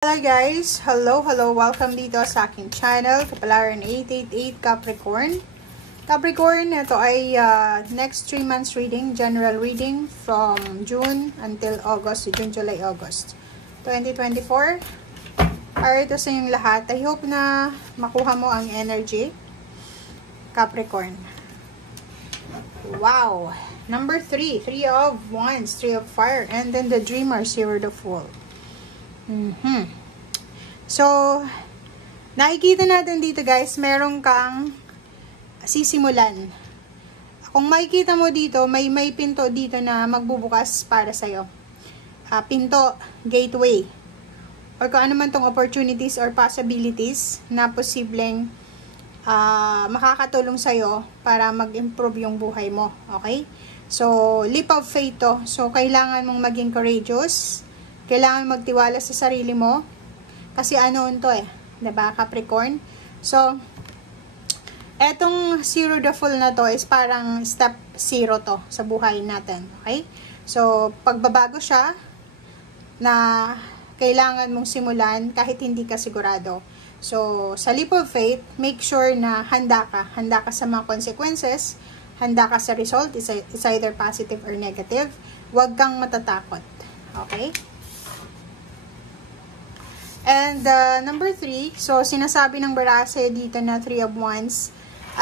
Hello guys! Hello! Welcome dito sa aking channel, Kapalaran 888 Capricorn. Capricorn, ito ay next 3 months reading, general reading from June until August, June, July, August 2024. Para ito sa inyong lahat. I hope na makuha mo ang energy, Capricorn. Wow! Number 3, 3 of Wands, 3 of Fire, and then the Dreamer, 0 the Fool. So, nakikita natin dito guys, meron kang sisimulan. Kung makikita mo dito, may pinto dito na magbubukas para sa'yo. Pinto, gateway. Or kung ano man tong opportunities or possibilities na posibleng makakatulong sa'yo para mag-improve yung buhay mo. Okay? So, leap of faith to. So, kailangan mong maging courageous. Kailangan magtiwala sa sarili mo. Kasi ano to diba, Capricorn? So, etong 0 the Fool na to is parang step 0 to sa buhay natin. Okay? So, pagbabago siya na kailangan mong simulan kahit hindi ka sigurado. So, sa leap of faith, make sure na handa ka. Handa ka sa mga consequences. Handa ka sa result. It's either positive or negative. Huwag kang matatakot. Okay? And number 3, so sinasabi ng barasa dito na 3 of Wands,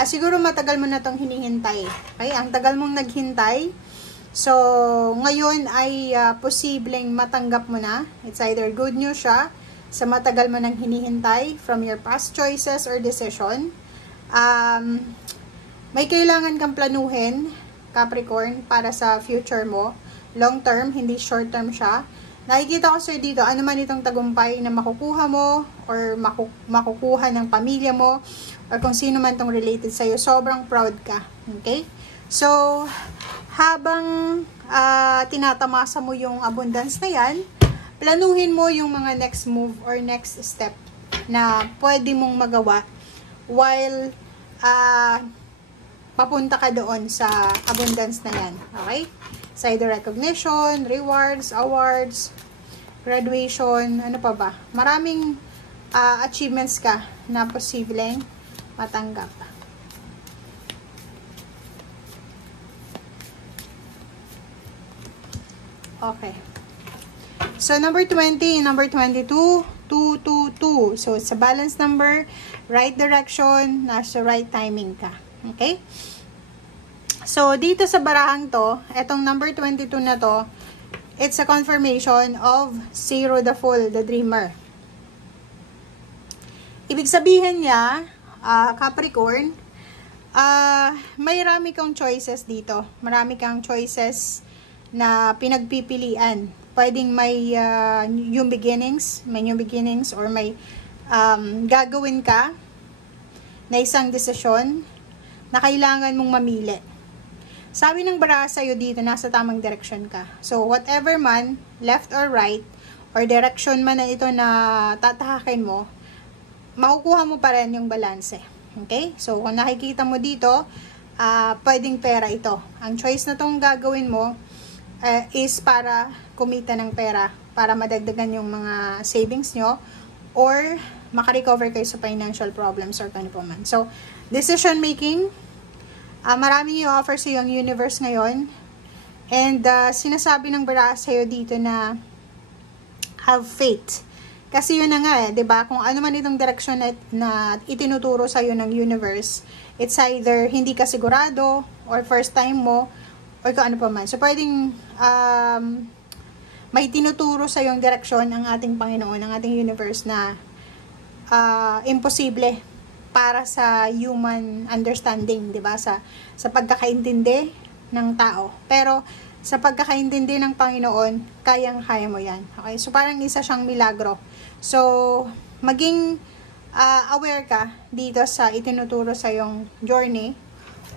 siguro matagal mo na itong hinihintay. Okay? Ang tagal mong naghintay. So, ngayon ay posibleng matanggap mo na. It's either good news siya sa matagal mo nang hinihintay from your past choices or decision. May kailangan kang planuhin, Capricorn, para sa future mo. Long term, hindi short term siya. Nakikita ko sa'yo dito, ano man itong tagumpay na makukuha mo or makukuha ng pamilya mo or kung sino man itong related sa'yo, sobrang proud ka. Okay? So, habang tinatamasa mo yung abundance na yan, planuhin mo yung mga next move or next step na pwede mong magawa while papunta ka doon sa abundance na yan. Okay? Sa either recognition, rewards, awards, graduation, ano pa ba? Maraming achievements ka na posibleng matanggap. Okay. So, number 20, number 22, 222. So, it's a balance number, right direction, nasa right timing ka. Okay? So, dito sa barahang to, etong number 22 na to, it's a confirmation of 0 the Fool, the Dreamer. Ibig sabihin niya, Capricorn, may marami kang choices dito. Marami kang choices na pinagpipilian. Pwedeng may new beginnings, or may gagawin ka na isang desisyon na kailangan mong mamili. Sabi ng bara sa'yo dito, nasa tamang direction ka. So, whatever man, left or right, or direction man na ito na tatahakin mo, makukuha mo pa rin yung balanse. Okay? So, kung nakikita mo dito, pwedeng pera ito. Ang choice na itong gagawin mo is para kumita ng pera, para madagdagan yung mga savings nyo, or makarecover kayo sa financial problems or kano po man. So, decision making, maraming i-offer sa iyo ang universe ngayon. And sinasabi ng bara sa'yo dito na have faith. Kasi yun na nga diba? Kung ano man itong direction na itinuturo sa'yo ng universe, it's either hindi ka sigurado, or first time mo, or kung ano pa man. So, pwedeng may tinuturo sa'yo yung direction ng ating Panginoon, ng ating universe na imposible para sa human understanding, 'di ba? Sa pagkakaintindi ng tao. Pero sa pagkakaintindi ng Panginoon, kayang-kaya mo 'yan. Okay? So parang isa siyang milagro. So maging aware ka dito sa itinuturo sa yung journey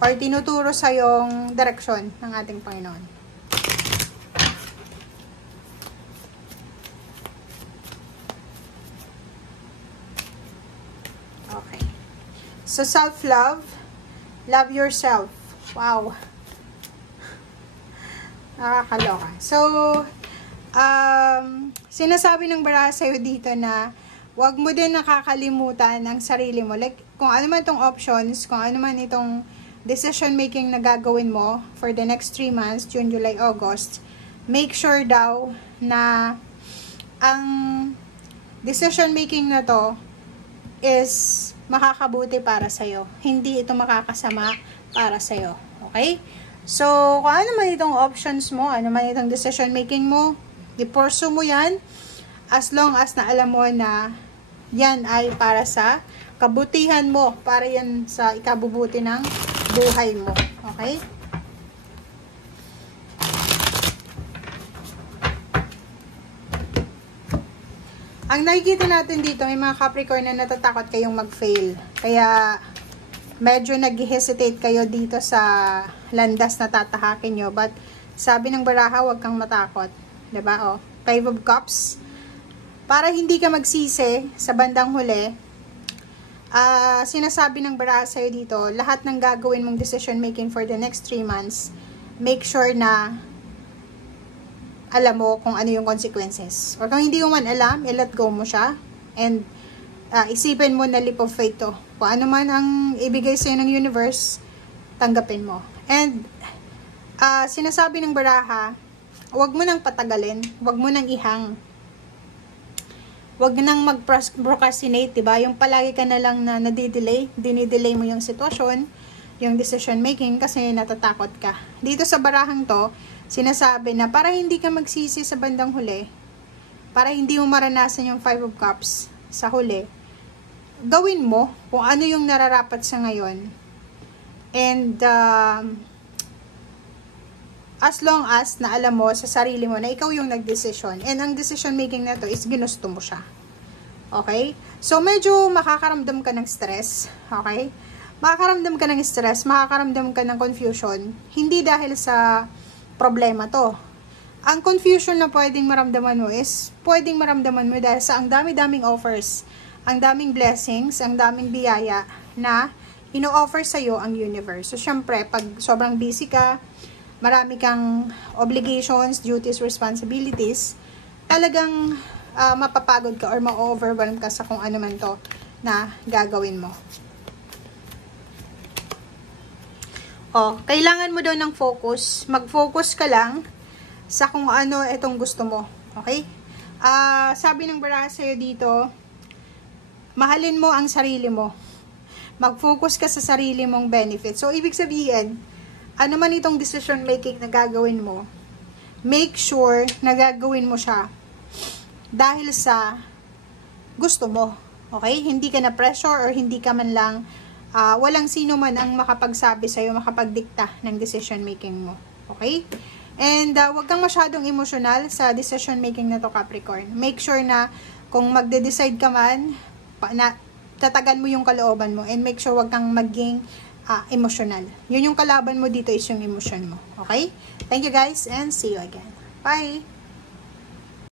or tinuturo sa yung direksyon ng ating Panginoon. Okay. So, self-love, love yourself. Wow. Nakakaloka. So, sinasabi ng baraha sa'yo dito na wag mo din nakakalimutan ang sarili mo. Like, kung ano man itong options, kung ano man itong decision making na gagawin mo for the next 3 months, June, July, August, make sure daw na ang decision making na to is makakabuti para sa'yo. Hindi ito makakasama para sa'yo. Okay? So, kung ano man itong options mo, ano man itong decision making mo, i-pursue mo yan as long as na alam mo na yan ay para sa kabutihan mo, para yan sa ikabubuti ng buhay mo. Okay? Ang nakikita natin dito, may mga Capricorn na natatakot kayong mag-fail. Kaya, medyo nag-hesitate kayo dito sa landas na tatahakin nyo. But, sabi ng baraha, huwag kang matakot. Diba? O, 5 of Cups. Para hindi ka magsisi sa bandang huli, sinasabi ng baraha sa'yo dito, lahat ng gagawin mong decision making for the next 3 months, make sure na alam mo kung ano yung consequences. Or kung hindi mo man alam, i-let go mo siya. And, isipin mo na leap of faith to. Kung ano man ang ibigay sa'yo ng universe, tanggapin mo. And, sinasabi ng baraha, huwag mo nang patagalin, huwag mo nang ihang. Huwag nang mag-procrastinate, diba? Yung palagi ka na lang na nadidelay, dinidelay mo yung sitwasyon, yung decision making kasi natatakot ka. Dito sa barahang to, sinasabi na para hindi ka magsisi sa bandang huli, para hindi mo maranasan yung 5 of Cups sa huli, gawin mo kung ano yung nararapat sa ngayon. And, as long as na alam mo sa sarili mo na ikaw yung nagdesisyon. And ang decision making na to is ginusto mo siya. Okay? So, medyo makakaramdam ka ng stress. Okay? Makakaramdam ka ng stress, makakaramdam ka ng confusion. Hindi dahil sa problema to. Ang confusion na pwedeng maramdaman mo is, pwedeng maramdaman mo dahil sa ang dami-daming offers, ang daming blessings, ang daming biyaya na ino-offer sa'yo ang universe. So, syempre, pag sobrang busy ka, marami kang obligations, duties, responsibilities, talagang mapapagod ka or ma-overwhelm ka sa kung ano man to na gagawin mo. Kailangan mo daw ng focus. Mag-focus ka lang sa kung ano itong gusto mo. Okay? Sabi ng baraha sa'yo dito, mahalin mo ang sarili mo. Mag-focus ka sa sarili mong benefit. So, ibig sabihin, ano man itong decision making na gagawin mo, make sure na gagawin mo siya dahil sa gusto mo. Okay? Hindi ka na pressure or hindi ka man lang, walang sino man ang makapagsabi sa'yo, makapagdikta ng decision making mo. Okay? And wag kang masyadong emotional sa decision making na to, Capricorn. Make sure na kung magde-decide ka man, tatagan mo yung kalooban mo and make sure wag kang maging emotional. Yun yung kalaban mo dito is yung emotion mo. Okay? Thank you guys and see you again. Bye!